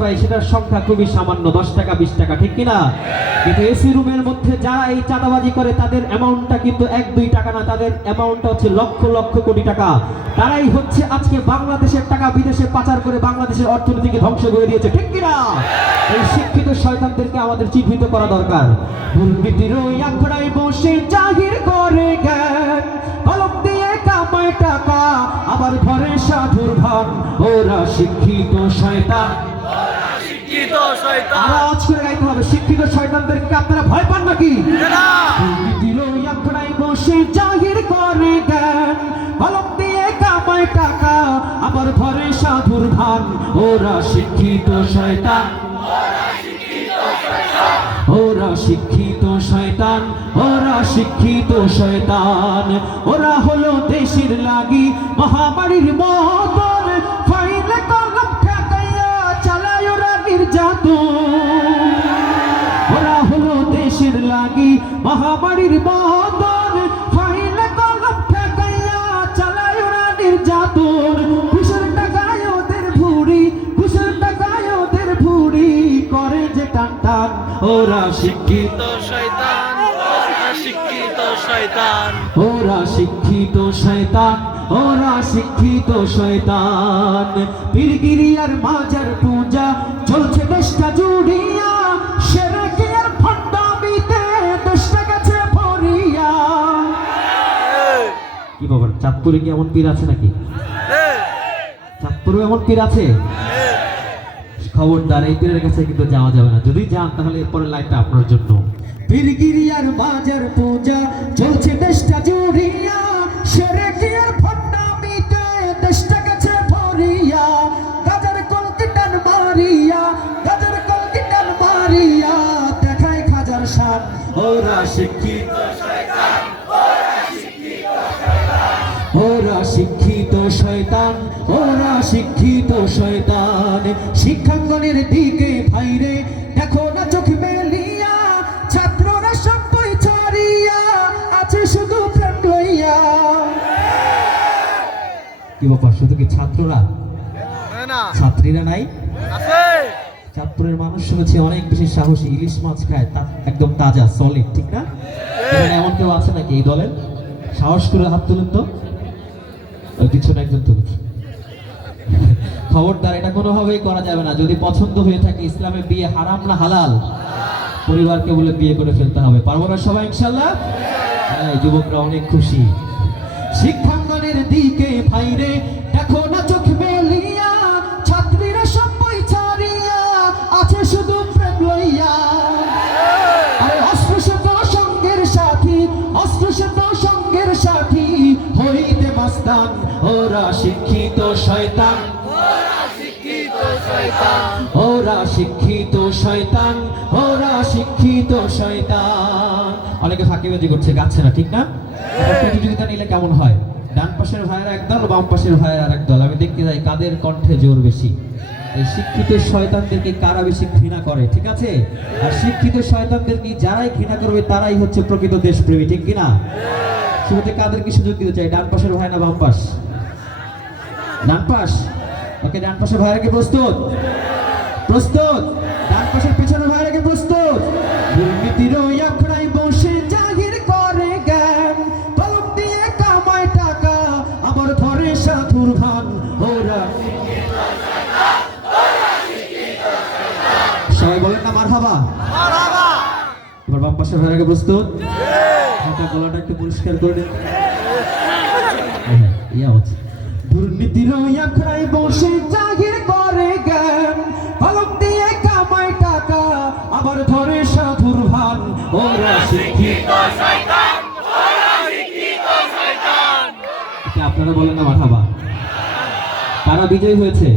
পাই সেটার সংখ্যা খুবই সামান্য, 10 টাকা 20 টাকা, ঠিক কিনা? কিন্তু এসি রুমের মধ্যে যারা এই চাঁদাবাজি করে তাদের অ্যামাউন্টটা কিন্তু 1-2 টাকা না, তাদের অ্যামাউন্টটা হচ্ছে লক্ষ লক্ষ কোটি টাকা। তারাই হচ্ছে আজকে বাংলাদেশের টাকা বিদেশে পাচার করে বাংলাদেশের অর্থনীতিকে ধ্বংস করে দিয়েছে, ঠিক কিনা? এই শিক্ষিত শয়তানদেরকে আমাদের চিহ্নিত করা দরকার। দুর্নীতির ওই আখড়ায় বসে জাহির করে জ্ঞান, কলম দিয়ে কামায় টাকা আবার ঘরে সাধুর ভান, ওরা শিক্ষিত শয়তান। আওয়াজ করে গাইতে হবে, শিক্ষিত শয়তানদেরকে আপনারা ভয় পান নাকি? দুর্নীতির ওই আখড়ায় বসে জাহির করে জ্ঞান, কলম দিয়ে কামায় টাকা আবার ঘরে সাধুর ভান, ওরা শিক্ষিত শয়তান। ওরা শিক্ষিত শয়তান, ওরা শিক্ষিত শয়তান। ওরা হলো দেশের লাগি মহামারীর মতন, ফাইলে কলম ঠেকাইয়া চালায় ওরা নির্যাতন। ওরা হলো দেশের লাগি মহামারীর মতন, ফাইলে কলম ঠেকাইয়া চালায় ওরা নির্যাতন। ঘুষের টাকায় ওদের ভুড়ি, ঘুষের টাকায় ওদের ভুড়ি করে যে টান টান, ওরা শিক্ষিত শয়তান, ওরা শিক্ষিত শয়তান, ওরা শিক্ষিত শয়তান, ওরা শিক্ষিত শয়তান। পীরগিরিয়ার মাজার পূজা চলছে দেশটা জুড়িয়া, শিরকি আর ভণ্ডামিতে দেশটা গেছে ভরিয়া। কি বাবা, চাঁদপুরে কি এমন পীর আছে নাকি? চাঁদপুরে এমন পীর আছে? খবরদার, এই পীরের কাছে কিন্তু যাওয়া যাবে না। যদি যান তাহলে এরপরের লাইনটা আপনার জন্য। পীরগিরিয়ার বাজার পূজা চলছে দেশটা জুড়িয়া, শিরকি আর ভণ্ডামিতে দেশটা গেছে ভরিয়া। গাজার কলকি টান মারিয়া, গাজার কলকি টান মারিয়া দেখায় খাজার শান, ওরা শিক্ষিত শয়তান, ওরা শিক্ষিত শয়তান, ওরা শিক্ষিত শয়তান। শিক্ষাঙ্গনের দিকে ভাইরে দেখো না চোখ মেলিয়া, ছাত্ররা সব বই ছাড়িয়া আছে শুধু প্রেম লইয়া। কি ব্যাপার, শুধু কি ছাত্ররা, ছাত্রীরা নাই? চাঁদপুরের মানুষ শুনেছি অনেক বেশি সাহসী, ইলিশ মাছ খায়, একদম তাজা সলিড, ঠিক না? এমন কেউ আছে নাকি এই দলের? সাহস করে হাত তুলুন তো, ওই পিছনে একজন তুলুন। খবরদার, এটা কোনোভাবেই করা যাবে না। যদি পছন্দ হয়ে থাকে, ইসলামে বিয়ে হারাম না হালাল, পরিবারকে বলে বিয়ে করে ফেলতে হবে। পারবো না সবাই ইনশাল্লাহ? হ্যাঁ, যুবকরা অনেক খুশি। শিক্ষাঙ্গনের দিকে ভাইরে দেখো না চোখ মেলিয়া, ছাত্রীরা সব বই ছাড়িয়া আছে শুধু প্রেম লইয়া। আরে অস্ত্র সে তো সঙ্গের সাথী, অস্ত্র সে তো সঙ্গের সাথী হইতে মাস্তান, ওরা শিক্ষিত শয়তান, ওরা শিক্ষিত শয়তান, ওরা শিক্ষিত শয়তান, ওরা শিক্ষিত শয়তান। অনেকে ফাঁকিবাজি করছে, গাচ্ছে না, ঠিক না? প্রতিযোগিতা নিলে কেমন হয়? ডান পাশের ভাইয়েরা একদল, বাম পাশের ভাইয়েরা আর একদল। আমি দেখতে যাই কাদের কণ্ঠে জোর বেশি। এই শিক্ষিত শয়তানদেরকে কারা বেশি ঘৃণা করে, ঠিক আছে? আর শিক্ষিত শয়তানদেরকে যারাই ঘৃণা করবে তারাই হচ্ছে প্রকৃত দেশপ্রেমী, ঠিক কিনা? শুরুতে কাদেরকে সুযোগ দিতে চাই, ডান পাশের ভাই না বাম পাশ? ডান পাশ। ওকে, ডান পাশের ভাইরা কি প্রস্তুত? প্রস্তুত? ডান পাশের পেছনের ভাইরা কি প্রস্তুত? দুর্নীতির ওই আখড়ায় বসে জাহির করে জ্ঞান, কলম দিয়ে কামায় টাকা আবার ধরে সাধুর ভান, ওরা সবাই বলেন না মারহাবা? এবার বাম পাশের ভাইরা কি প্রস্তুত? হাতে গলাটা একটু পরিষ্কার করে দিন। ইয়া হচ্ছে দুর্নীতির ওই আখড়ায় বসে জাহির করে জ্ঞান, কলম দিয়ে কামায় টাকা আবার ধরে সাধুর ভান, ওরা শিক্ষিত শয়তান, ওরা শিক্ষিত শয়তান। এটা আপনারা বলেন না মারহাবা? কারা বিজয় হয়েছে?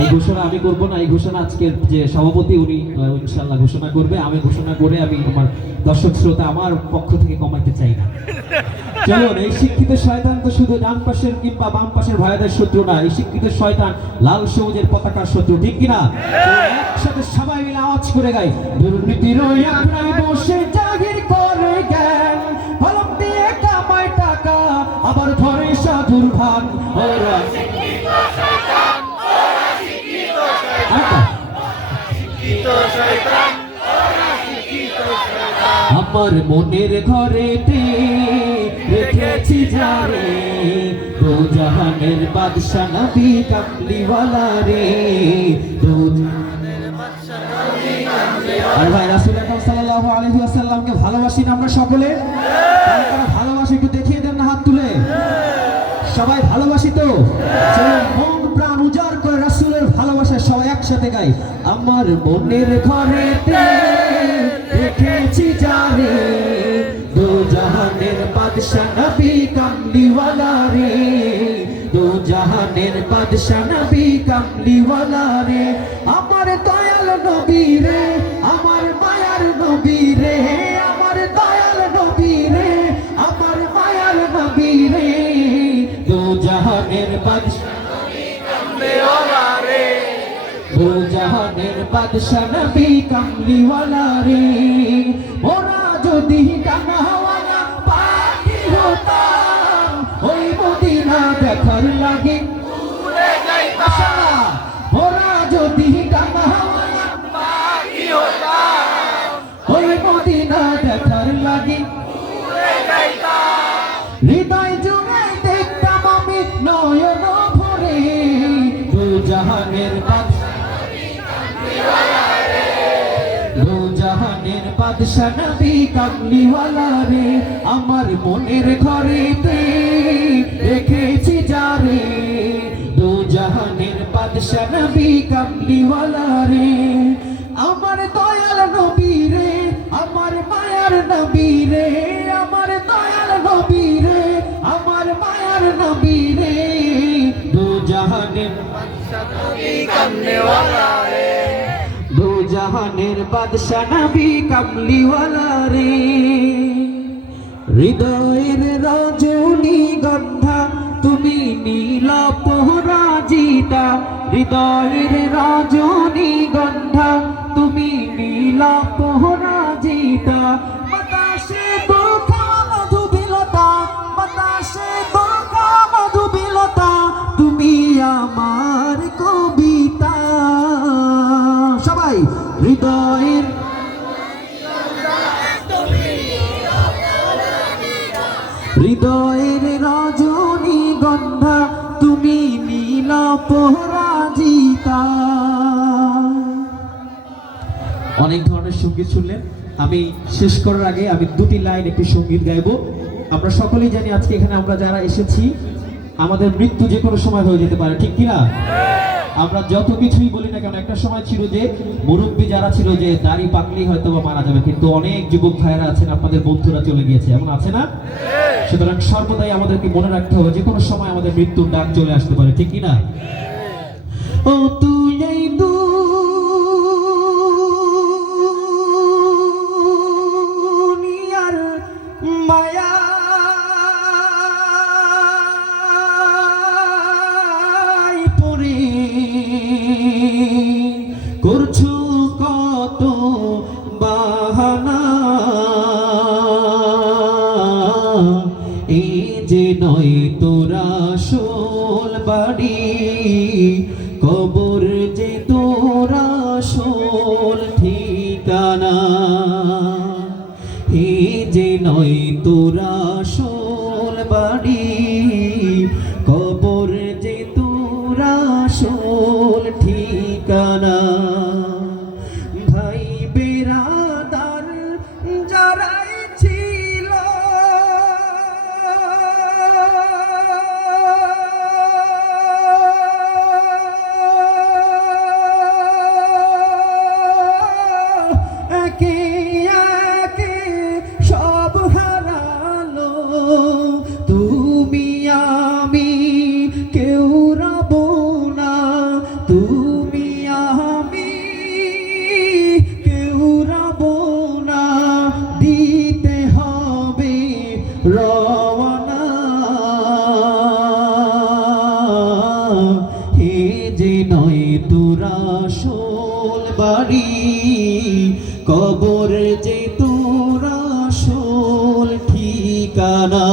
এই ঘোষণা আমি করবো না, এই ঘোষণা আজকের যে সভাপতি উনি ইনশাল্লাহ ঘোষণা করবে। আমি ঘোষণা করে আমি আমার দর্শক শ্রোতা আমার পক্ষ থেকে কমাইতে চাই না। চলুন, এই শিক্ষিত শয়তান তো শুধু ডান পাশের কিংবা বাম পাশের ভাইদের শত্রু না, এই শিক্ষিত শয়তান লাল সবুজের পতাকার শত্রু, ঠিক কিনা? একসাথে সবাই মিলে আওয়াজ করে গাই, দুর্নীতির ওই আখড়ায় বসে জাহির করে জ্ঞান, কলম দিয়ে কামায় টাকা আবার ধরে সাধুর ভান, ওরা শিক্ষিত শয়তান, ওরা শিক্ষিত শয়তান। আমার মনের ঘরেতে রেখেছি যারে, দু জাহানের বাদশা নবী কামলিওয়ালা রে, দু জাহানের বাদশা নবী কামলিওয়ালা। আর ভাই রাসূল আকরাম সাল্লাল্লাহু আলাইহি ওয়াসাল্লামকে ভালোবাসি না আমরা সকলে? কারা ভালোবাসি একটু দেখিয়ে দেন না হাত তুলে। সবাই ভালোবাসি তো? চলুন মন প্রাণ উজাড় করে রাসূলের ভালোবাসা সবাই একসাথে গাই। আমার মনের ঘরেতে রেখেছি যারে, দু জাহানের বাদশা নবী কামলিওয়ালা রে, দু জাহানের বাদশা নবী কামলিওয়ালা রে। আমার দয়াল নবী রে, আমার মায়ার নবী রে, আমার দয়াল নবী রে, আমার মায়ার নবী রে, দু জাহানের বাদশা নবী কামলিওয়ালা রে, দু জাহানের বাদশা নবী কামলিওয়ালা রে। ওরা যদি ডানাওয়ালা পাখি হতাম, ওই মদিনা দেখার লাগে উড়ে যাইতাম। ওরা যদি ডানাওয়ালা পাখি হতাম, ওই মদিনা দেখার লাগে উড়ে যাইতাম। হৃদয় জুড়ে দেখতাম আমি নয়ন ভরে, দু জাহানের বাদশা নবী কামলিওয়ালা রে, দু জাহানের বাদশা নবী কামলিওয়ালা রে। আমার মনের ঘরেতে রেখেছি যারে, দু জাহানের বাদশা নবী কামলিওয়ালা রে। আমার দয়াল নবী রে, আমার মায়ার নবী রে, আমার দয়াল নবী রে, আমার মায়ার নবী রে, দু জাহানের বাদশা নবী কামলিওয়ালা রে, দু জাহানের বাদশা নবী কামলিওয়ালা রে। হৃদয়ের রজনী গন্ধা তুমি নীল পরাজিতা, হৃদয়ের রজনী গন্ধা তুমি নীল পরাজিতা। বাতাসে বোকা মধুবিলতা, বাতাসে বোকা মধুবিলতা, তুমি আমার কবিতা। সবাই হৃদয়ের হৃদয়ের রজনী গন্ধা তুমি নীল পরাজিতা। অনেক ধরনের সঙ্গীত শুনলেন। আমি শেষ করার আগে আমি দুটি লাইন একটি সঙ্গীত গাইবো। আমরা সকলেই জানি আজকে এখানে আমরা যারা এসেছি আমাদের মৃত্যু যে কোনো সময় হয়ে যেতে পারে, ঠিক কিনা? আমরা যত কিছুই বলি না কেন, একটা সময় ছিল যে মুরব্বী যারা ছিল যে দাড়ি পাকলেই হয়তো বা মারা যাবে, কিন্তু অনেক যুবক ভাইয়েরা আছেন, আপনাদের বন্ধুরা চলে গিয়েছে, এমন আছে না? সুতরাং সর্বদাই আমাদেরকে মনে রাখতে হবে যে কোনো সময় আমাদের মৃত্যুর ডাক চলে আসতে পারে, ঠিক কিনা? ও তুই এই দুনিয়ার মায়া করছো কত বাহানা, এই যে নয় তোরা আসল বাড়ি, কবর যে তোরা আসল ঠিকানা, এই যে নয় তোরা আসল বাড়ি, কবর যে তোরা আসল ঠিকানা। ভাই বেরাদার যারাই ছিল, একে একে সব হারালো, তুমি আমি কেউ রব না, তুমি আমি কেউ রব না, দিতে হবে রওনা। হে যে নয় তোরা আসল বাড়ি, কবর যে তোরা আসল ঠিকানা,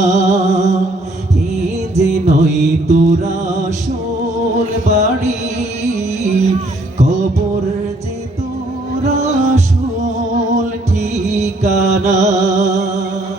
হে যে নয় তোরা আসল বাড়ি, কবর যে তোরা আসল ঠিকানা। আল্লাহ